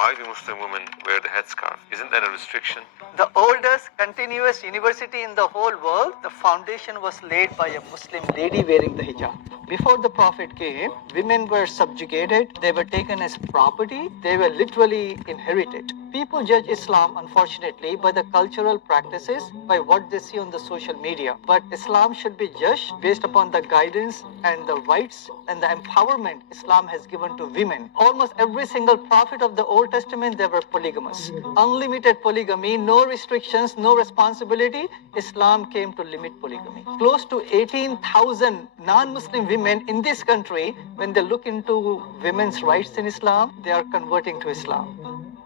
Why do Muslim women wear the headscarf? Isn't that a restriction? The oldest continuous university in the whole world, the foundation was laid by a Muslim lady wearing the hijab. Before the Prophet came, women were subjugated, they were taken as property, they were literally inherited. People judge Islam, unfortunately, by the cultural practices, by what they see on the social media. But Islam should be judged based upon the guidance and the rights and the empowerment Islam has given to women. Almost every single prophet of the Old Testament, they were polygamous. Unlimited polygamy, no restrictions, no responsibility. Islam came to limit polygamy. Close to 18,000 non-Muslim women in this country, when they look into women's rights in Islam, they are converting to Islam.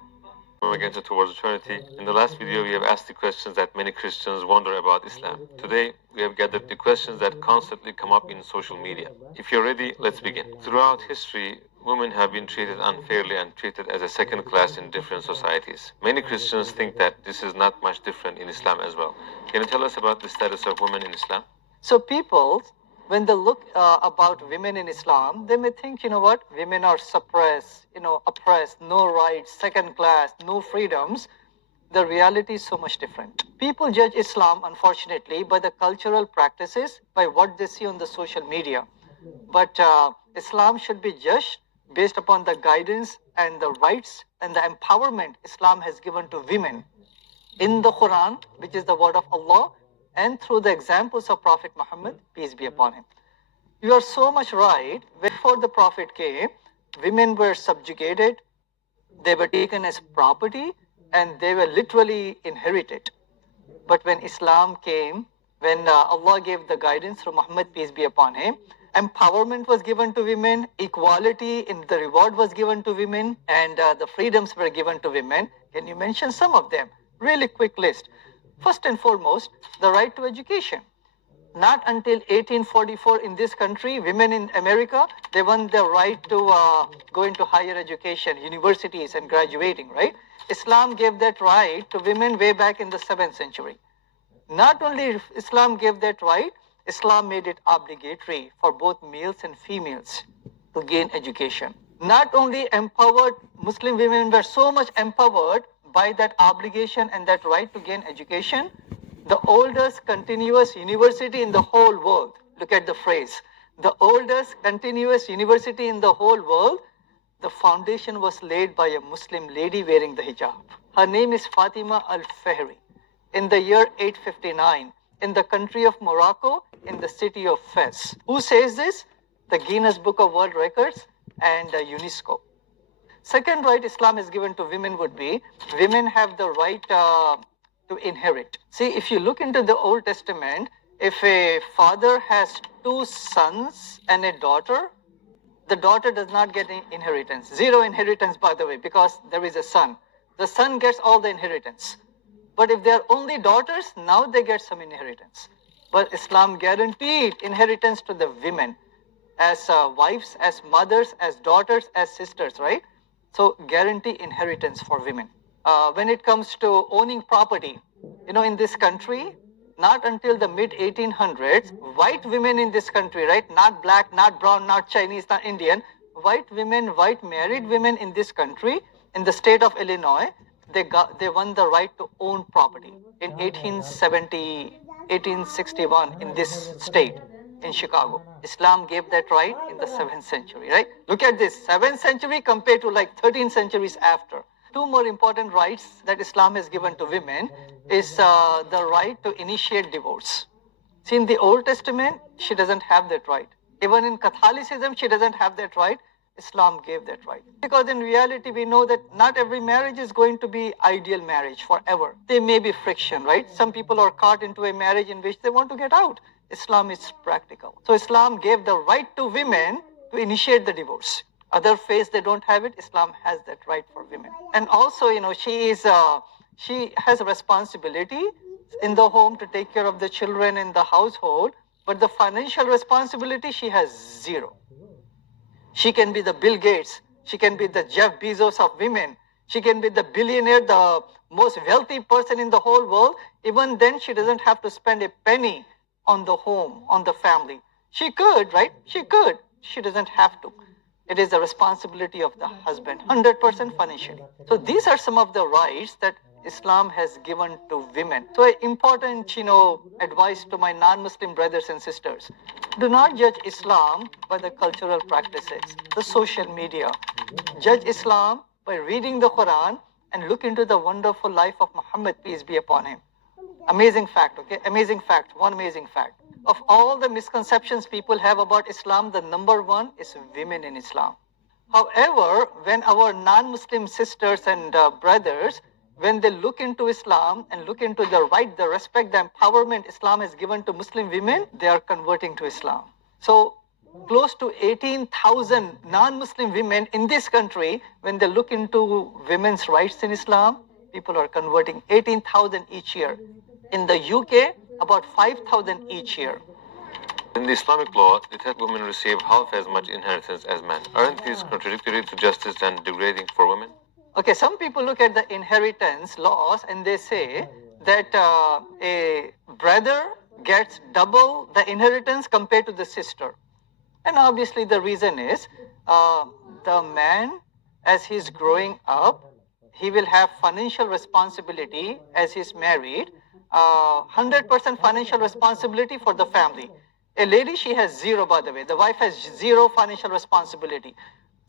Against towards eternity. In the last video, we have asked the questions that many Christians wonder about Islam. Today, we have gathered the questions that constantly come up in social media. If you're ready, let's begin. Throughout history, women have been treated unfairly and treated as a second class in different societies. Many Christians think that this is not much different in Islam as well. Can you tell us about the status of women in Islam? So people, when they look about women in Islam, they may think, you know what, women are suppressed, oppressed, no rights, second class, no freedoms. The reality is so much different. People judge Islam, unfortunately, by the cultural practices, by what they see on the social media. But Islam should be judged based upon the guidance and the rights and the empowerment Islam has given to women in the Quran, which is the word of Allah, and through the examples of Prophet Muhammad, peace be upon him. You are so much right. Before the Prophet came, women were subjugated, they were taken as property, and they were literally inherited. But when Islam came, when Allah gave the guidance through Muhammad, peace be upon him, empowerment was given to women, equality in the reward was given to women, and the freedoms were given to women. Can you mention some of them? Really quick list. First and foremost, the right to education. Not until 1844 in this country, women in America, they won the right to go into higher education, universities and graduating, right? Islam gave that right to women way back in the 7th century. Not only Islam gave that right, Islam made it obligatory for both males and females to gain education. Not only empowered, Muslim women were so much empowered by that obligation and that right to gain education, the oldest continuous university in the whole world. Look at the phrase. The oldest continuous university in the whole world, the foundation was laid by a Muslim lady wearing the hijab. Her name is Fatima al-Fahri. In the year 859, in the country of Morocco, in the city of Fez. Who says this? The Guinness Book of World Records and UNESCO. Second right Islam has given to women would be, women have the right to inherit. See, if you look into the Old Testament, if a father has 2 sons and a daughter, the daughter does not get any inheritance. Zero inheritance, by the way, because there is a son. The son gets all the inheritance. But if they are only daughters, now they get some inheritance. But Islam guaranteed inheritance to the women as wives, as mothers, as daughters, as sisters, right? So guarantee inheritance for women. When it comes to owning property, in this country, not until the mid-1800s, white women in this country, right? Not black, not brown, not Chinese, not Indian. White women, white married women in this country, in the state of Illinois, they won the right to own property in 1861 in this state, in Chicago. Islam gave that right in the 7th century, right? Look at this, 7th century compared to like 13 centuries after. 2 more important rights that Islam has given to women is the right to initiate divorce. See, in the Old Testament, she doesn't have that right. Even in Catholicism, she doesn't have that right. Islam gave that right. Because in reality, we know that not every marriage is going to be ideal marriage forever. There may be friction, right? Some people are caught into a marriage in which they want to get out. Islam is practical. So Islam gave the right to women to initiate the divorce. Other faiths, they don't have it. Islam has that right for women. And also, she has a responsibility in the home to take care of the children in the household, but the financial responsibility, she has zero. She can be the Bill Gates. She can be the Jeff Bezos of women. She can be the billionaire, the most wealthy person in the whole world. Even then, she doesn't have to spend a penny on the home, on the family. She could, right? She could. She doesn't have to. It is the responsibility of the husband, 100% financially. So these are some of the rights that Islam has given to women. So important, advice to my non-Muslim brothers and sisters. Do not judge Islam by the cultural practices, the social media. Judge Islam by reading the Quran and look into the wonderful life of Muhammad, peace be upon him. Amazing fact, okay? Amazing fact, one amazing fact. Of all the misconceptions people have about Islam, the number one is women in Islam. However, when our non-Muslim sisters and brothers, when they look into Islam and look into the right, the respect, the empowerment Islam has given to Muslim women, they are converting to Islam. So close to 18,000 non-Muslim women in this country, when they look into women's rights in Islam, people are converting 18,000 each year. In the UK, about 5,000 each year. In the Islamic law, it had women receive half as much inheritance as men. Aren't these contradictory to justice and degrading for women? Okay, some people look at the inheritance laws and they say that a brother gets double the inheritance compared to the sister. And obviously the reason is the man, as he's growing up, he will have financial responsibility as he's married, 100% financial responsibility for the family. A lady, she has zero, by the way. The wife has zero financial responsibility.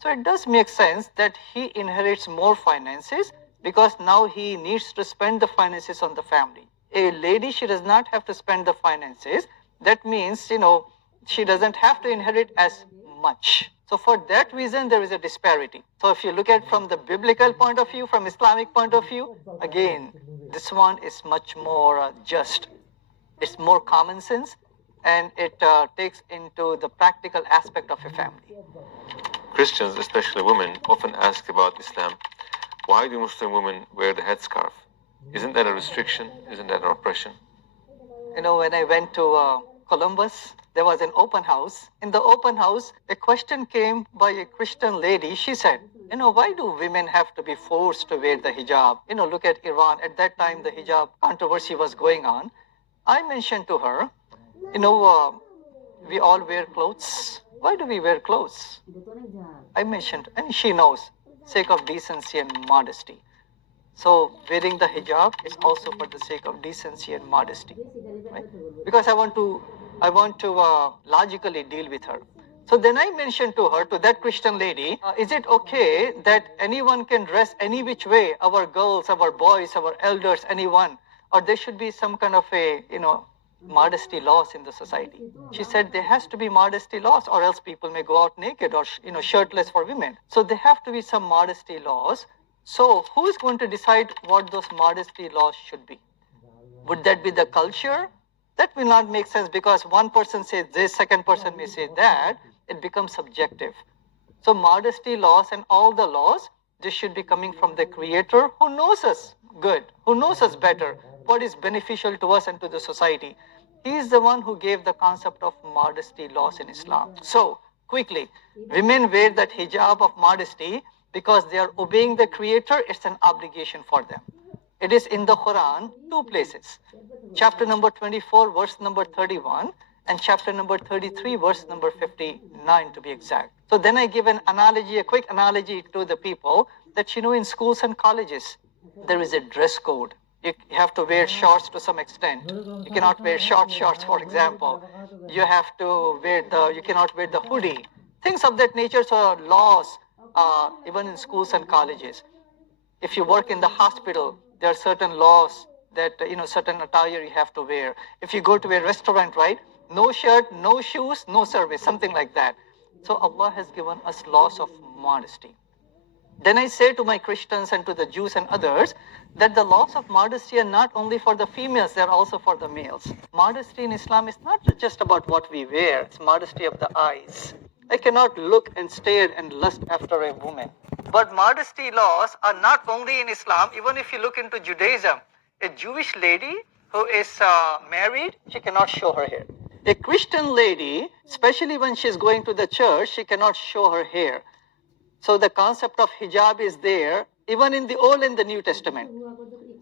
So it does make sense that he inherits more finances because now he needs to spend the finances on the family. A lady, she does not have to spend the finances. That means, she doesn't have to inherit as much. So for that reason, there is a disparity. So if you look at from the biblical point of view, from Islamic point of view, again, this one is much more just. It's more common sense, and it takes into the practical aspect of a family. Christians, especially women, often ask about Islam. Why do Muslim women wear the headscarf? Isn't that a restriction? Isn't that an oppression? When I went to Columbus, there was an open house. In the open house, a question came by a Christian lady. She said, why do women have to be forced to wear the hijab? Look at Iran. At that time, the hijab controversy was going on. I mentioned to her, we all wear clothes. Why do we wear clothes? I mentioned, and she knows, sake of decency and modesty. So wearing the hijab is also for the sake of decency and modesty, right? Because I want to logically deal with her. So then I mentioned to her, to that Christian lady, is it okay that anyone can dress any which way, our girls, our boys, our elders, anyone, or there should be some kind of a, modesty laws in the society? She said there has to be modesty laws, or else people may go out naked or, shirtless for women. So there have to be some modesty laws. So who is going to decide what those modesty laws should be? Would that be the culture? That will not make sense because one person says this, second person may say that. It becomes subjective. So modesty laws and all the laws, this should be coming from the Creator who knows us good, who knows us better, what is beneficial to us and to the society. He is the one who gave the concept of modesty laws in Islam. So quickly, women wear that hijab of modesty because they are obeying the Creator. It's an obligation for them. It is in the Quran, 2 places. Chapter number 24, verse number 31, and chapter number 33, verse number 59 to be exact. So then I give an analogy, a quick analogy to the people that, in schools and colleges, there is a dress code. You have to wear shorts to some extent. You cannot wear short shorts, for example. You cannot wear the hoodie. Things of that nature, so laws, even in schools and colleges. If you work in the hospital, there are certain laws that, certain attire you have to wear. If you go to a restaurant, right, no shirt, no shoes, no service, something like that. So Allah has given us laws of modesty. Then I say to my Christians and to the Jews and others that the laws of modesty are not only for the females, they're also for the males. Modesty in Islam is not just about what we wear, it's modesty of the eyes. I cannot look and stare and lust after a woman. But modesty laws are not only in Islam, even if you look into Judaism, a Jewish lady who is married, she cannot show her hair. A Christian lady, especially when she's going to the church, she cannot show her hair. So the concept of hijab is there, even in the Old and the New Testament.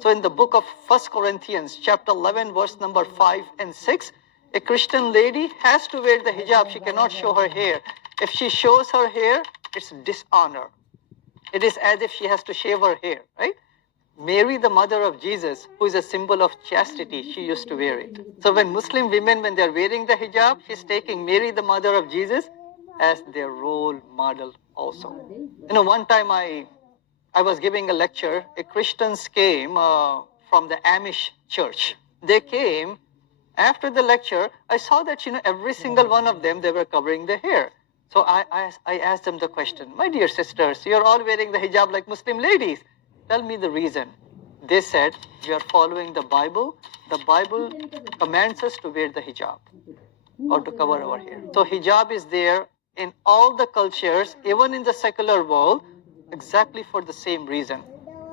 So in the book of 1 Corinthians, chapter 11, verse number 5 and 6, a Christian lady has to wear the hijab. She cannot show her hair. If she shows her hair, It's dishonor. It is as if she has to shave her hair, right? Mary, the mother of Jesus, who is a symbol of chastity, she used to wear it. So when Muslim women, when they're wearing the hijab, she's taking Mary, the mother of Jesus, as their role model also. One time I was giving a lecture. A Christians came from the Amish church. They came after the lecture. I saw that every single one of them, they were covering their hair. So I asked them the question, my dear sisters, you're all wearing the hijab like Muslim ladies. Tell me the reason. They said, we are following the Bible. The Bible commands us to wear the hijab or to cover our hair. So hijab is there in all the cultures, even in the secular world, exactly for the same reason.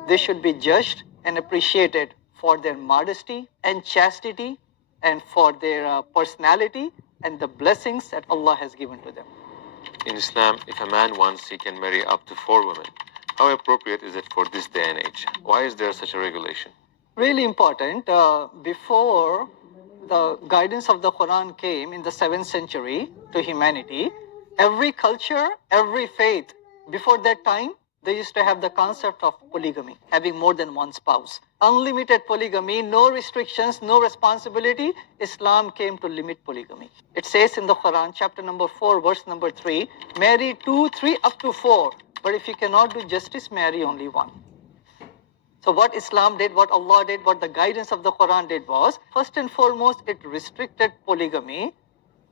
They should be judged and appreciated for their modesty and chastity and for their personality and the blessings that Allah has given to them. In Islam, if a man wants, he can marry up to 4 women. How appropriate is it for this day and age? Why is there such a regulation? Really important. Before the guidance of the Quran came in the 7th century to humanity, every culture, every faith, before that time, they used to have the concept of polygamy, having more than one spouse. Unlimited polygamy, no restrictions, no responsibility. Islam came to limit polygamy. It says in the Quran, chapter number 4, verse number 3, marry 2, 3, up to 4. But if you cannot do justice, marry only one. So what Islam did, what Allah did, what the guidance of the Quran did was, first and foremost, it restricted polygamy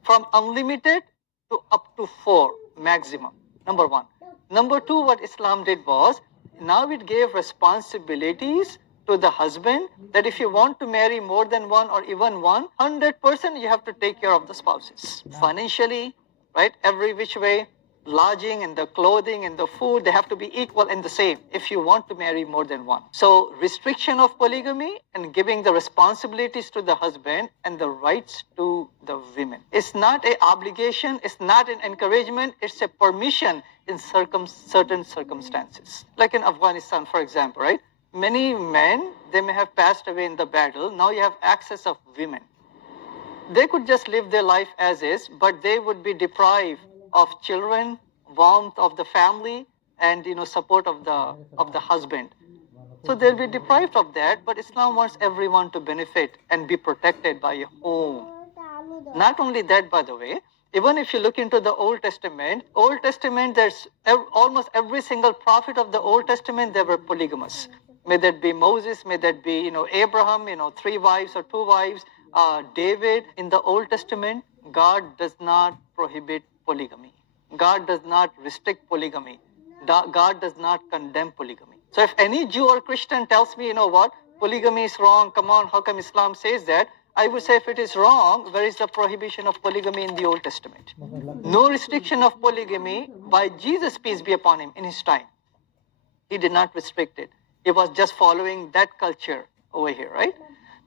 from unlimited to up to 4 maximum. Number 1. Number 2, what Islam did was, now it gave responsibilities to the husband that if you want to marry more than one or even one, 100% you have to take care of the spouses. Financially, right, every which way, lodging and the clothing and the food, they have to be equal and the same if you want to marry more than one. So restriction of polygamy and giving the responsibilities to the husband and the rights to the women. It's not an obligation, it's not an encouragement, it's a permission in certain circumstances. Like in Afghanistan, for example, right? Many men, they may have passed away in the battle. Now you have access of women. They could just live their life as is, but they would be deprived of children, warmth of the family, and support of the husband. So they'll be deprived of that, but Islam wants everyone to benefit and be protected by a home. Not only that, by the way, even if you look into the Old Testament, there's almost every single prophet of the Old Testament, they were polygamous. May that be Moses, may that be Abraham, 3 wives or 2 wives, David. In the Old Testament, God does not prohibit polygamy. God does not restrict polygamy. God does not condemn polygamy. So if any Jew or Christian tells me, polygamy is wrong, come on, how come Islam says that? I would say if it is wrong, where is the prohibition of polygamy in the Old Testament? No restriction of polygamy by Jesus, peace be upon him, in his time. He did not restrict it. He was just following that culture over here, right?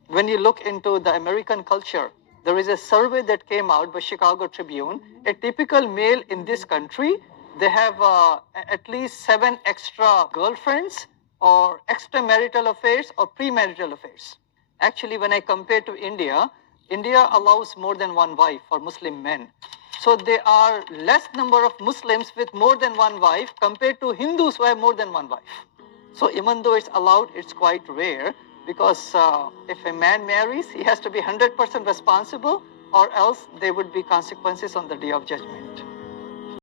When you look into the American culture, there is a survey that came out by Chicago Tribune. A typical male in this country, they have at least 7 extra girlfriends or extramarital affairs or premarital affairs. Actually, when I compare to India, India allows more than 1 wife for Muslim men. So there are less number of Muslims with more than 1 wife compared to Hindus who have more than 1 wife. So even though it's allowed, it's quite rare. Because if a man marries, he has to be 100% responsible, or else there would be consequences on the Day of Judgment.